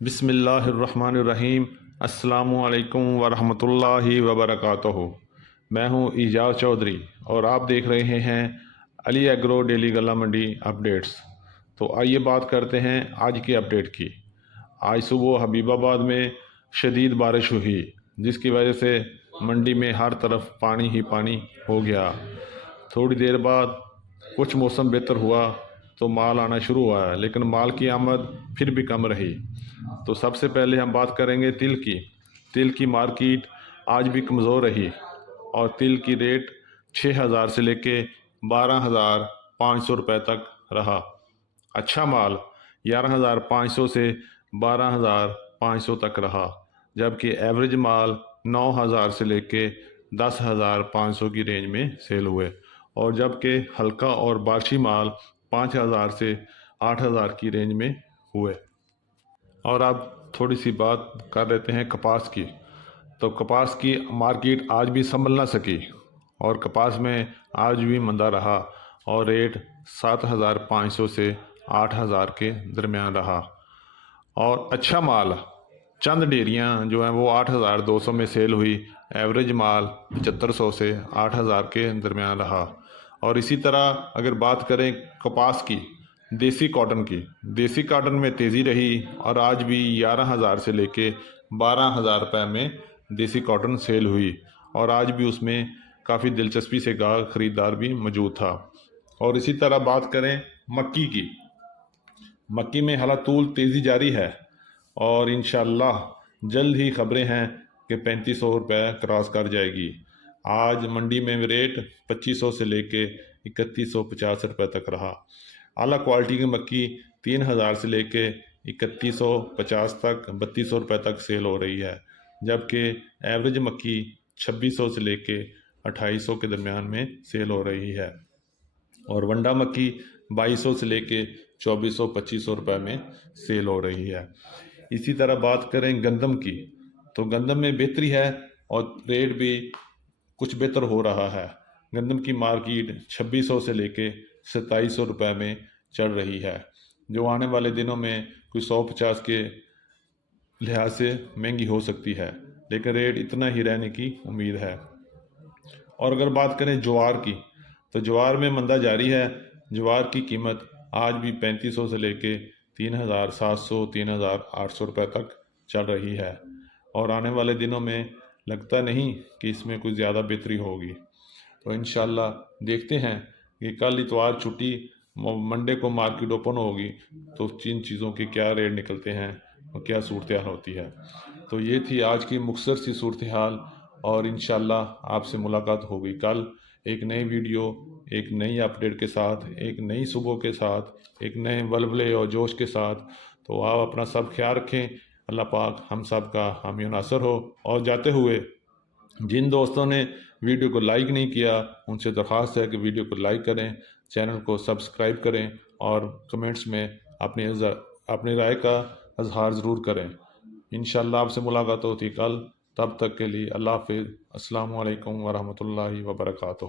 بسم اللہ الرحمن الرحیم۔ السلام علیکم ورحمۃ اللہ وبرکاتہ۔ میں ہوں ایجاز چودھری اور آپ دیکھ رہے ہیں علی ایگرو ڈیلی غلہ منڈی اپڈیٹس۔ تو آئیے بات کرتے ہیں آج کی اپڈیٹ کی۔ آج صبح حبیب آباد میں شدید بارش ہوئی، جس کی وجہ سے منڈی میں ہر طرف پانی ہی پانی ہو گیا۔ تھوڑی دیر بعد کچھ موسم بہتر ہوا تو مال آنا شروع ہوا ہے، لیکن مال کی آمد پھر بھی کم رہی۔ تو سب سے پہلے ہم بات کریں گے تل کی۔ تل کی مارکیٹ آج بھی کمزور رہی اور تل کی ریٹ 6,000 سے لے کے 12,500 روپے تک رہا۔ اچھا مال 11,500 سے 12,500 تک رہا، جبکہ ایوریج مال 9,000 سے لے کے 10,500 کی رینج میں سیل ہوئے، اور جبکہ ہلکا اور بارشی مال 5,000 سے 8,000 کی رینج میں ہوئے۔ اور اب تھوڑی سی بات کر لیتے ہیں کپاس کی۔ تو کپاس کی مارکیٹ آج بھی سنبھل نہ سکی اور کپاس میں آج بھی مندہ رہا اور ریٹ 7,500 سے 8,000 کے درمیان رہا۔ اور اچھا مال چند ڈیریاں جو ہیں وہ 8,200 میں سیل ہوئی، ایوریج مال 7,500 سے 8,000 کے درمیان رہا۔ اور اسی طرح اگر بات کریں کپاس کی دیسی کاٹن کی، دیسی کاٹن میں تیزی رہی اور آج بھی 11,000 سے لے کے 12,000 روپے میں دیسی کاٹن سیل ہوئی، اور آج بھی اس میں کافی دلچسپی سے گاہک خریدار بھی موجود تھا۔ اور اسی طرح بات کریں مکی کی، مکی میں حالا طول تیزی جاری ہے اور انشاءاللہ جلد ہی خبریں ہیں کہ 3,500 روپے کراس کر جائے گی۔ آج منڈی میں ریٹ 2,500 سے لے کے 3,150 روپے تک رہا۔ اعلیٰ کوالٹی کی مکی 3,000 سے لے کے 3,150 تک 3,200 روپے تک سیل ہو رہی ہے، جبکہ ایوریج مکی 2,600 سے لے کے 2,800 کے درمیان میں سیل ہو رہی ہے، اور ونڈا مکی 2,200 سے لے کے 2,400-2,500 روپے میں سیل ہو رہی ہے۔ اسی طرح بات کریں گندم کی، تو گندم میں بہتری ہے اور ریٹ بھی کچھ بہتر ہو رہا ہے۔ گندم کی مارکیٹ 2,600 سے لے کے 2,700 روپے میں چل رہی ہے، جو آنے والے دنوں میں کوئی 150 کے لحاظ سے مہنگی ہو سکتی ہے، لیکن ریٹ اتنا ہی رہنے کی امید ہے۔ اور اگر بات کریں جوار کی، تو جوار میں مندہ جاری ہے۔ جوار کی قیمت آج بھی 3,500 سے لے کے 3,700 3,800 روپے تک چل رہی ہے، اور آنے والے دنوں میں لگتا نہیں کہ اس میں کوئی زیادہ بہتری ہوگی۔ تو انشاءاللہ دیکھتے ہیں کہ کل اتوار چھٹی، منڈے کو مارکیٹ اوپن ہوگی تو جن چیزوں کے کیا ریٹ نکلتے ہیں اور کیا صورتحال ہوتی ہے۔ تو یہ تھی آج کی مختصر سی صورتحال، اور انشاءاللہ آپ سے ملاقات ہوگی کل ایک نئی ویڈیو، ایک نئی اپڈیٹ کے ساتھ، ایک نئی صبح کے ساتھ، ایک نئے ولولے اور جوش کے ساتھ۔ تو آپ اپنا سب خیال رکھیں، اللہ پاک ہم سب کا حامی و ناصر ہو۔ اور جاتے ہوئے جن دوستوں نے ویڈیو کو لائک نہیں کیا، ان سے درخواست ہے کہ ویڈیو کو لائک کریں، چینل کو سبسکرائب کریں، اور کمنٹس میں اپنی رائے کا اظہار ضرور کریں۔ انشاءاللہ آپ سے ملاقات ہوتی کل، تب تک کے لیے اللہ حافظ۔ السلام علیکم ورحمۃ اللہ وبرکاتہ۔